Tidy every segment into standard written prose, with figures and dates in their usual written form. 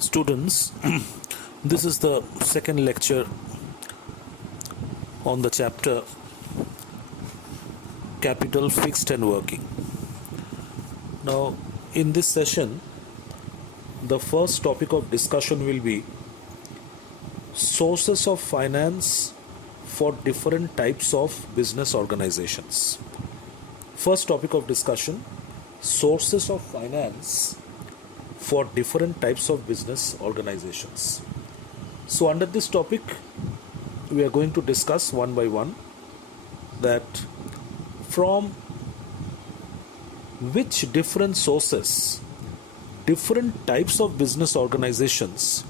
Students, this is the second lecture on the chapter Capital, Fixed and Working. Now, in this session, the first topic of discussion will be sources of finance for different types of business organizations. First topic of discussion, sources of finance for different types of business organizations. So under this topic, we are going to discuss one by one that from which different sources, different types of business organizations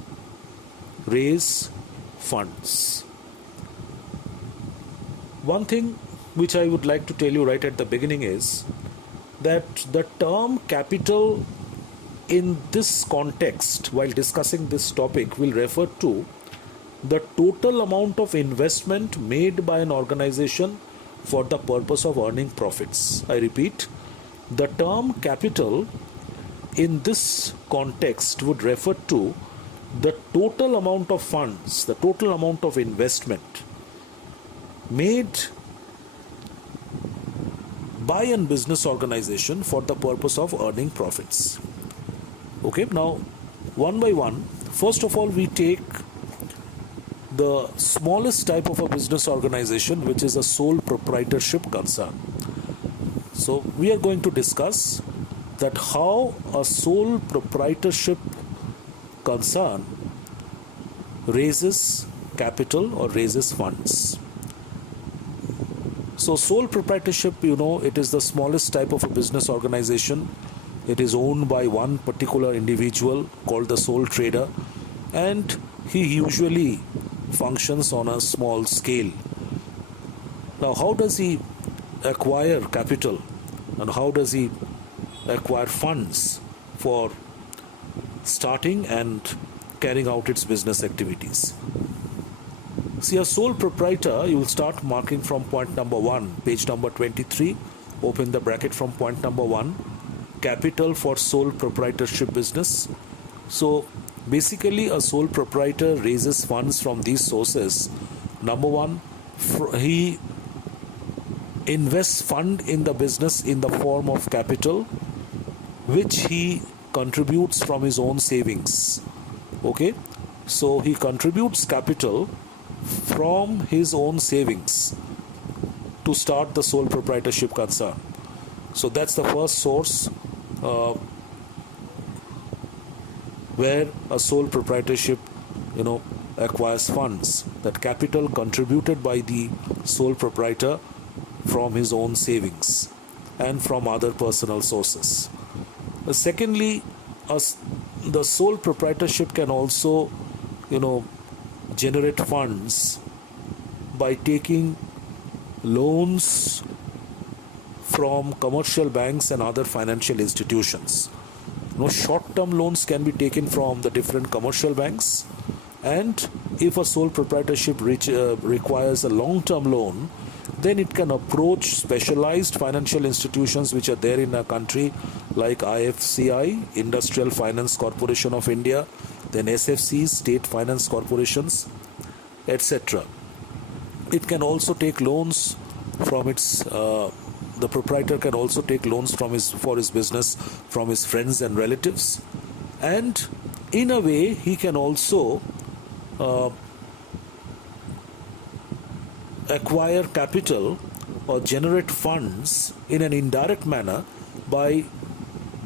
raise funds. One thing which I would like to tell you right at the beginning is that the term capital in this context, while discussing this topic, will refer to the total amount of investment made by an organization for the purpose of earning profits. I repeat, the term capital in this context would refer to the total amount of funds, the total amount of investment made by a business organization for the purpose of earning profits. Okay, now one by one, first of all, we take the smallest type of a business organization, which is a sole proprietorship concern. So we are going to discuss that how a sole proprietorship concern raises capital or raises funds. So sole proprietorship, it is the smallest type of a business organization. It is owned by one particular individual called the sole trader, and he usually functions on a small scale. Now, how does he acquire capital and how does he acquire funds for starting and carrying out its business activities? See, a sole proprietor, you will start marking from point number 1, page number 23, open the bracket from point number 1, capital for sole proprietorship business. So basically a sole proprietor raises funds from these sources. Number 1, he invests fund in the business in the form of capital, which he contributes from his own savings. Okay, so he contributes capital from his own savings to start the sole proprietorship concern. So that's the first source where a sole proprietorship acquires funds, that capital contributed by the sole proprietor from his own savings and from other personal sources. Secondly, the sole proprietorship can also generate funds by taking loans from commercial banks and other financial institutions. Short-term loans can be taken from the different commercial banks, and if a sole proprietorship requires a long-term loan, then it can approach specialized financial institutions which are there in our country, like IFCI, Industrial Finance Corporation of India, then SFCs, State Finance Corporations, etc. It can also take loans from its the proprietor can also take loans for his business from his friends and relatives, and in a way he can also acquire capital or generate funds in an indirect manner by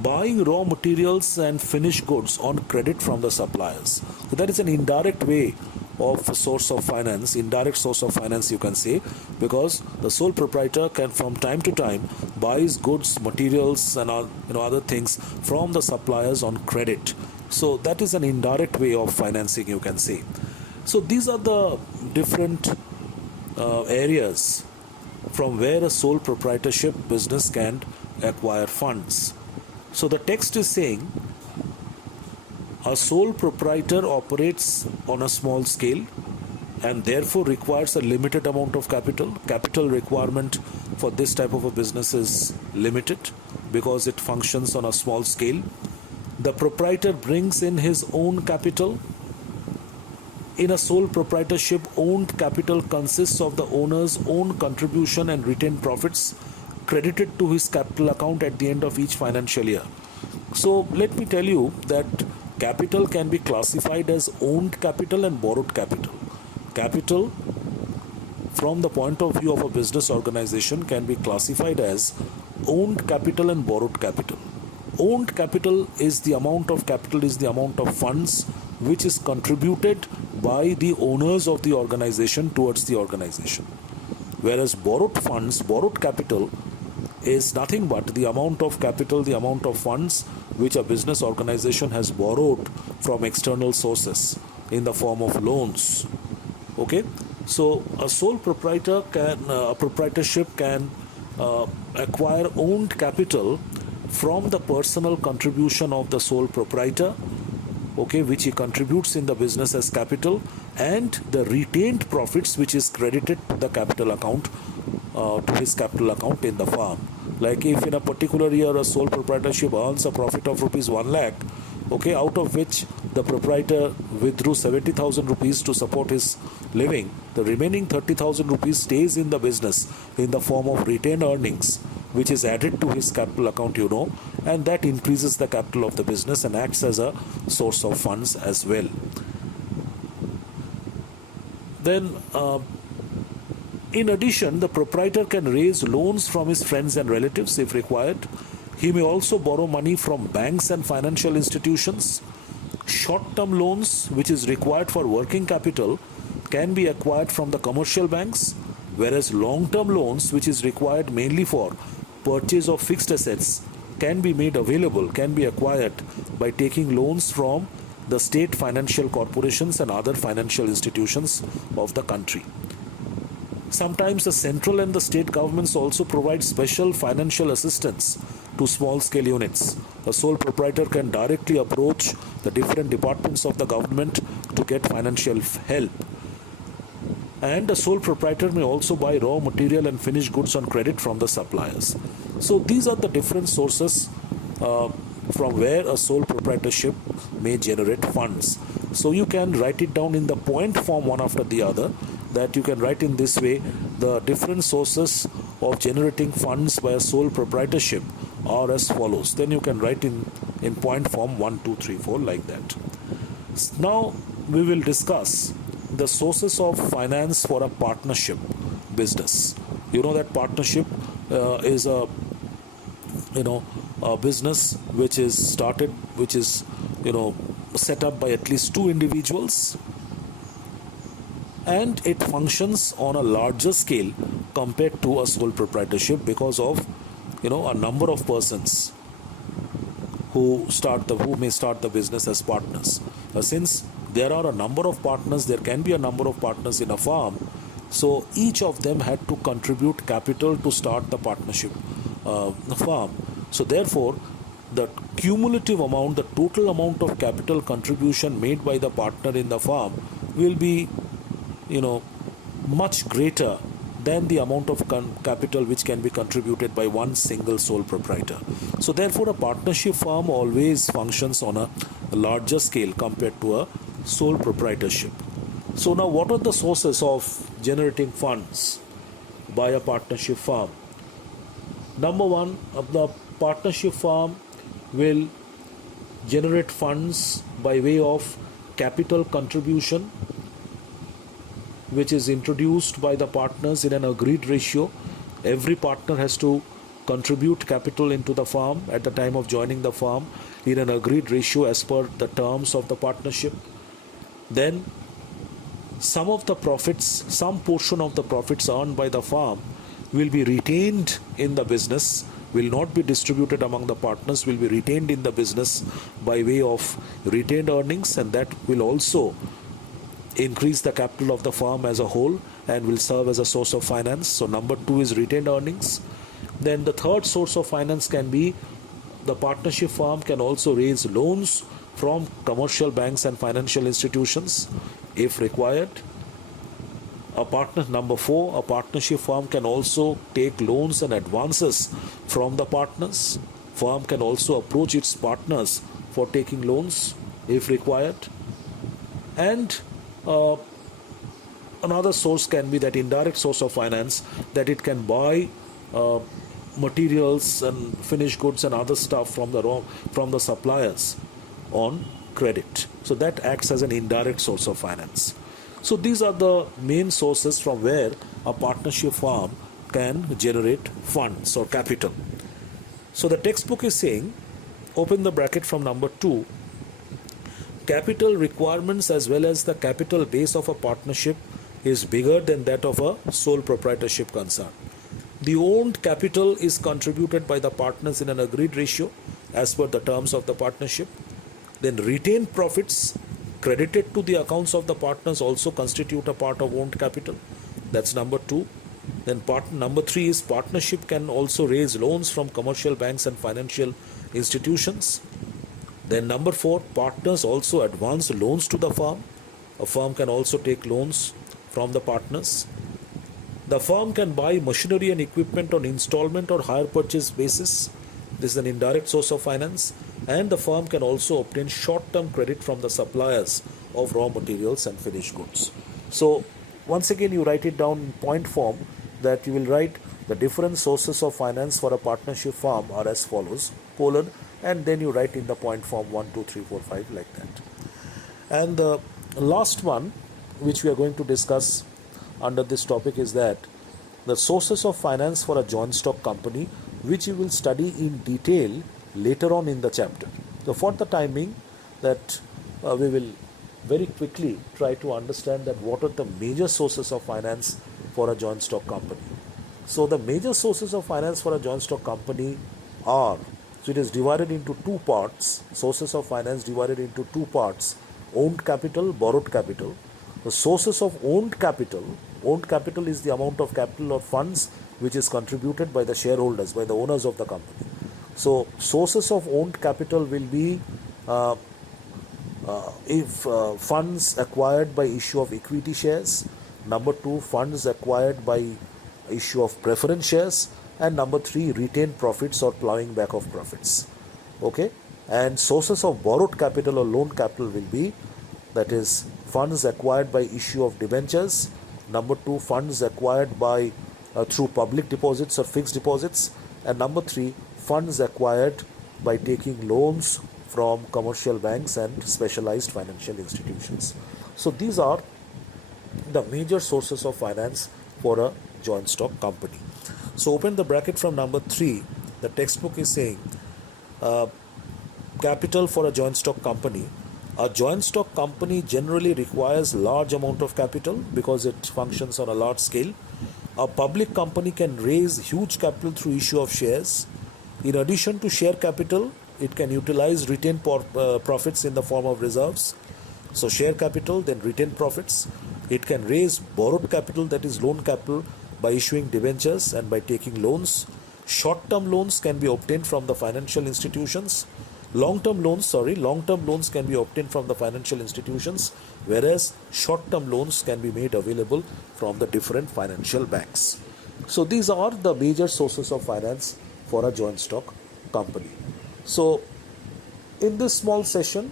buying raw materials and finished goods on credit from the suppliers. So that is an indirect way of a source of finance, indirect source of finance you can say, because the sole proprietor can from time to time buys goods, materials and other things from the suppliers on credit. So that is an indirect way of financing you can say. So these are the different areas from where a sole proprietorship business can acquire funds. So the text is saying a sole proprietor operates on a small scale and therefore requires a limited amount of capital. Capital requirement for this type of a business is limited because it functions on a small scale. The proprietor brings in his own capital. In a sole proprietorship, owned capital consists of the owner's own contribution and retained profits credited to his capital account at the end of each financial year. So let me tell you that capital can be classified as owned capital and borrowed capital. Capital, from the point of view of a business organization, can be classified as owned capital and borrowed capital. Owned capital is the amount of funds which is contributed by the owners of the organization towards the organization. Whereas borrowed capital is nothing but the amount of capital, the amount of funds which a business organization has borrowed from external sources in the form of loans. Okay, so a sole proprietorship can acquire owned capital from the personal contribution of the sole proprietor, okay, which he contributes in the business as capital, and the retained profits which is credited to the capital account, to his capital account in the firm. Like if in a particular year a sole proprietorship earns a profit of rupees 1 lakh, okay, out of which the proprietor withdrew 70,000 rupees to support his living, the remaining 30,000 rupees stays in the business in the form of retained earnings, which is added to his capital account, and that increases the capital of the business and acts as a source of funds as well. Then, in addition, the proprietor can raise loans from his friends and relatives if required. He may also borrow money from banks and financial institutions. Short-term loans, which is required for working capital, can be acquired from the commercial banks, whereas long-term loans, which is required mainly for purchase of fixed assets, can be acquired by taking loans from the state financial corporations and other financial institutions of the country. Sometimes the central and the state governments also provide special financial assistance to small-scale units. A sole proprietor can directly approach the different departments of the government to get financial help. And a sole proprietor may also buy raw material and finished goods on credit from the suppliers. So these are the different sources from where a sole proprietorship may generate funds. So you can write it down in the point form one after the other, that you can write in this way: the different sources of generating funds by a sole proprietorship are as follows. Then you can write in point form 1, 2, 3, 4 like that. Now we will discuss the sources of finance for a partnership business. You know that partnership is a business which is set up by at least 2 individuals, and it functions on a larger scale compared to a sole proprietorship because of a number of persons who may start the business as partners. Since there are a number of partners, there can be a number of partners in a firm, so each of them had to contribute capital to start the partnership firm. So therefore, the cumulative amount, the total amount of capital contribution made by the partner in the firm will be much greater than the amount of capital which can be contributed by one single sole proprietor. So therefore, a partnership firm always functions on a larger scale compared to a sole proprietorship. So now, what are the sources of generating funds by a partnership firm? Number one, the partnership firm will generate funds by way of capital contribution, which is introduced by the partners in an agreed ratio. Every partner has to contribute capital into the firm at the time of joining the firm in an agreed ratio as per the terms of the partnership. Then some portion of the profits earned by the firm will be retained in the business, will not be distributed among the partners, will be retained in the business by way of retained earnings, and that will also increase the capital of the firm as a whole and will serve as a source of finance. So number 2 is retained earnings. Then the third source of finance can be the partnership firm can also raise loans from commercial banks and financial institutions if required. Number 4, a partnership firm can also take loans and advances from the partners. Firm can also approach its partners for taking loans if required. And uh, another source can be that indirect source of finance, that it can buy uh, materials and finished goods and other stuff from the suppliers on credit. So that acts as an indirect source of finance. So these are the main sources from where a partnership firm can generate funds or capital. So the textbook is saying, open the bracket from number 2, capital requirements as well as the capital base of a partnership is bigger than that of a sole proprietorship concern. The owned capital is contributed by the partners in an agreed ratio as per the terms of the partnership. Then retained profits credited to the accounts of the partners also constitute a part of owned capital. That's number 2. Then number 3 is partnership can also raise loans from commercial banks and financial institutions. Then number 4, partners also advance loans to the firm. A firm can also take loans from the partners. The firm can buy machinery and equipment on installment or hire purchase basis. This is an indirect source of finance. And the firm can also obtain short-term credit from the suppliers of raw materials and finished goods. So once again, you write it down in point form, that you will write the different sources of finance for a partnership firm are as follows, colon, and then you write in the point form 1, 2, 3, 4, 5 like that. And the last one which we are going to discuss under this topic is that the sources of finance for a joint stock company, which you will study in detail later on in the chapter. So for the time being, that we will very quickly try to understand that what are the major sources of finance for a joint stock company. So the major sources of finance for a joint stock company are, so it is divided into 2 parts, sources of finance divided into 2 parts, owned capital, borrowed capital. The sources of owned capital is the amount of capital or funds which is contributed by the shareholders, by the owners of the company. So sources of owned capital will be if funds acquired by issue of equity shares, number 2, funds acquired by issue of preference shares, and number 3, retained profits or plowing back of profits. Okay, and sources of borrowed capital or loan capital will be, that is, funds acquired by issue of debentures, number 2, funds acquired by through public deposits or fixed deposits, and number 3, funds acquired by taking loans from commercial banks and specialized financial institutions. So these are the major sources of finance for a joint stock company. So open the bracket from number 3. The textbook is saying capital for a joint stock company. A joint stock company generally requires large amount of capital because it functions on a large scale. A public company can raise huge capital through issue of shares. In addition to share capital, it can utilize retained profits in the form of reserves. So share capital, then retained profits. It can raise borrowed capital, that is loan capital, by issuing debentures and by taking loans. Short-term loans can be obtained from the financial institutions. Long-term loans can be obtained from the financial institutions, whereas short-term loans can be made available from the different financial banks. So these are the major sources of finance for a joint stock company. So in this small session,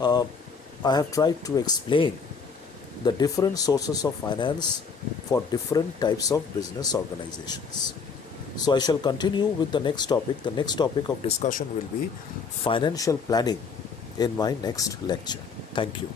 I have tried to explain the different sources of finance for different types of business organizations. So I shall continue with the next topic. The next topic of discussion will be financial planning in my next lecture. Thank you.